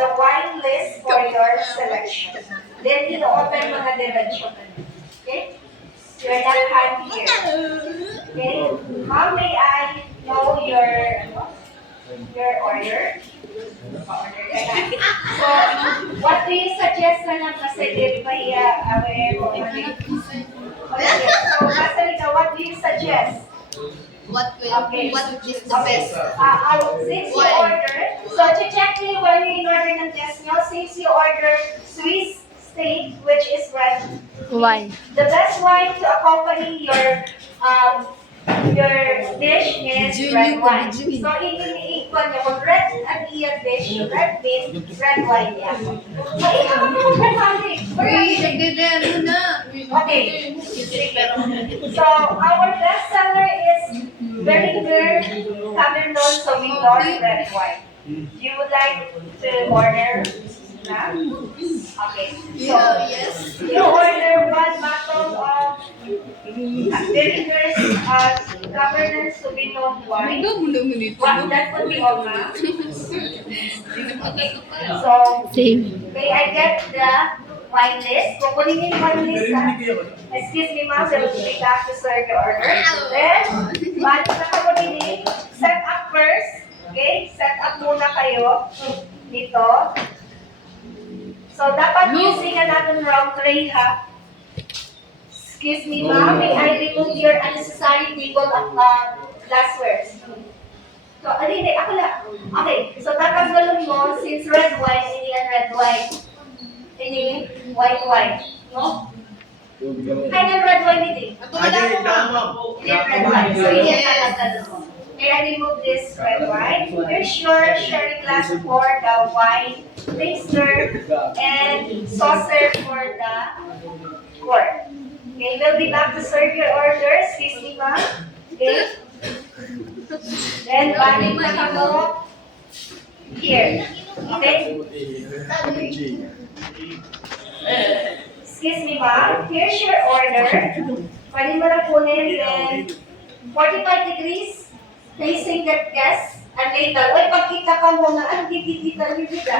the wine list for your selection. Then i-open mo na diretso. Okay? You're not hand here. Okay? How may I know your order? Pa-order ka na. So, what do you suggest na lang kasi di pa aware mo? Okay, so, Marcelita, what do you suggest? What is the Okay. best? Since you order, so check me when you order ng test nyo, since you order Swiss steak, which is red, Wine. the best wine to accompany your dish is red wine. So, iniikon niya, kung red ang iyang dish, red meat, red wine niya. So, ikaw mo red wine. Okay. So, our best seller is Berlinger Cabernet Sauvignon red wine. You would like to order? Na? Okay. So, Yes. you order one bottle of Berlinger's Cabernet Sauvignon wine. That would be all, ma'am. So, Same. may I get the wine list? Kukunin niyo yung wine list, ha? Excuse me, ma'am, there will be back to serve your order. Then, balik na kukunin, set up first. Okay? Set up muna kayo dito. So, dapat using natin round tray, ha? Excuse me, ma'am, may I remove your unnecessary table of glasswares? So, hindi, ako lang. Okay, so tatanggalin mo, since red wine, hindi yan red wine. Hindi white wine. No? Kaya red wine hindi. Hindi red wine. So, hindi yan tatanggalin mo. May I remove this red wine? Here's your sharing glass for the wine mixer and saucer for the quart. Okay, we'll be back to serve your order. Excuse me, ma'am. Okay? Then, balik na kamo here. Okay? Excuse me, ma'am. Here's your order. Pwede mo na kunin then 45 degrees facing the guest and later. Uy, pagkita ka muna. Ano, dikita.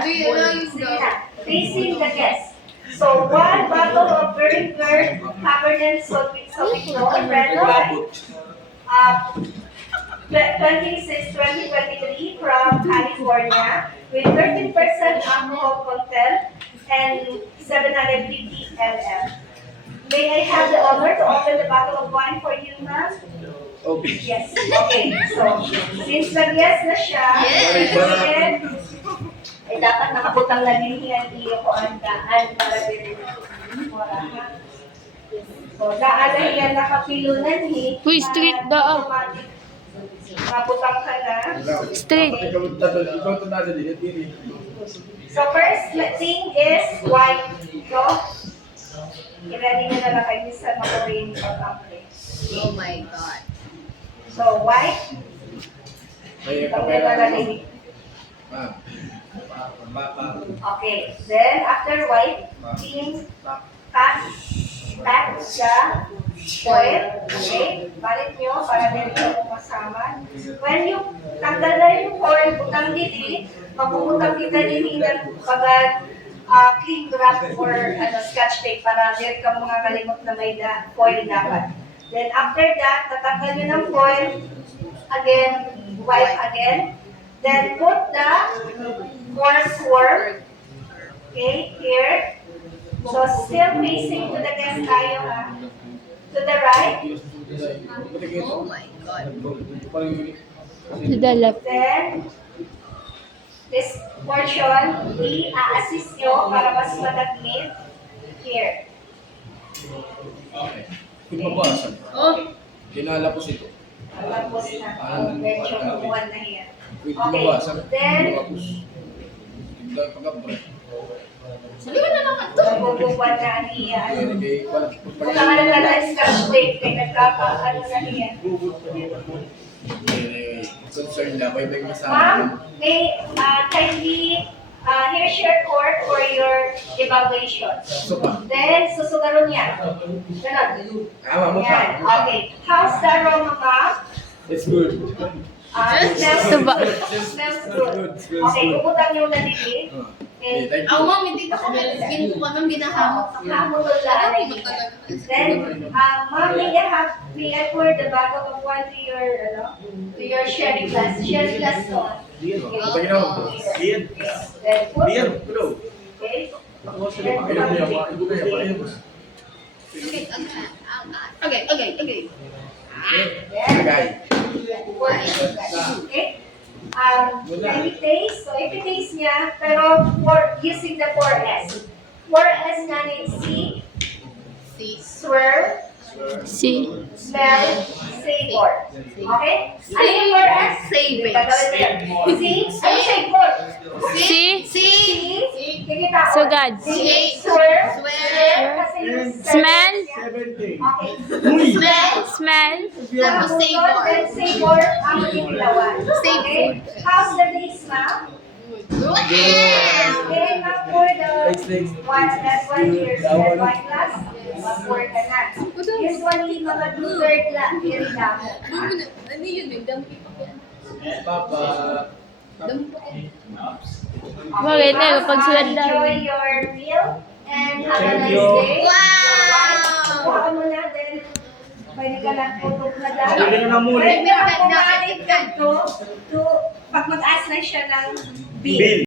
Sige na. Facing the guest. So, one bottle of Berlinger Cabernet Sauvignon red wine. 2023 from California with 13% alcohol content and 750 ml. May I have the honor to open the bottle of wine for you, ma'am? Okay. Yes. Okay. So, since nag-yes na siya, then, ay dapat nakabutang na din yan iyo ko ang daan para din. So, daan na yan nakapilunan eh. Uy, street ba? Mabutang ka na. Straight. So, first thing is white. So, i-ready na lang kayo sa makarin pag-upgrade. Oh my God. So, white. Okay. Then, after white, cut the foil. Okay? Balik nyo para din ito masama. When you tanggal na yung foil, butang dili, magpuputang kita din ng pagad cling wrap or scotch tape para din ka mga kalimot na may foil dapat. Then after that, tatanggal nyo ng foil, again, wipe again. Then put the force worm, okay, here. So still facing to the guest tayo, ha? To the right. Oh my God. To the left. Then, this portion, i-assist nyo para mas madagmit. Here. Oh. Kinalapos ito. Tapos na. Medyo buwan na yan. Okay. Then, Sabi ko na naman ito. magbubuwan na niya. Kung ka na scotch tape, kaya nagkapa-ano na niya. Concern na, may Ma'am, masama. may kindly, here's your cord for your evaluation. Supa. Then, susugaron niya. Ganon. Tama mo Yan. pa. Okay. How's the aroma, ma'am? It's good. Smells Suba. good. Smells good. Okay, puputan niyo na dili. Okay? Ako ma'am, hindi ko kami. Skin ko ma'am, ginahamot. Hamutol lang na kita. Then, ma'am, may I pour the bottle of wine to your sherry glass. Sherry glass to. Patay na ako. Iyan. Then, put. Iyan. Tulo. Okay? Ayun mo yan. Ayun mo yan. Ayun mo. Okay. Lagay. Okay? Let me taste. So, if you taste niya, pero using the 4S. 4S nga ni see, swerve, C. smell, savor. Okay? Ano yung 4S? Savor. Gagawin mo yan. See? Ano savor? C. See? Kikita ko. Sugad. See? Swerve. Swerve. Kasi yung Smell. Okay. Smell. Tapos savor. Then savor ang inilawan. Okay? How's the taste, ma'am? Okay, ma'am, pour the that one here, that wine glass. Pour ka na. Usually, mga two-third lang, yun lang. Ano yun? Nagdampi pa ko. Papa. Dampo. Bakit na? Kapag sulad lang. Enjoy your meal and have a Thank nice you. day. Wow! Kuha ka muna, then pwede ka lang putok na lang. Pwede ka na muna. Pwede ka pumalit ka to, pag mag-ask na siya ng bill. Bill.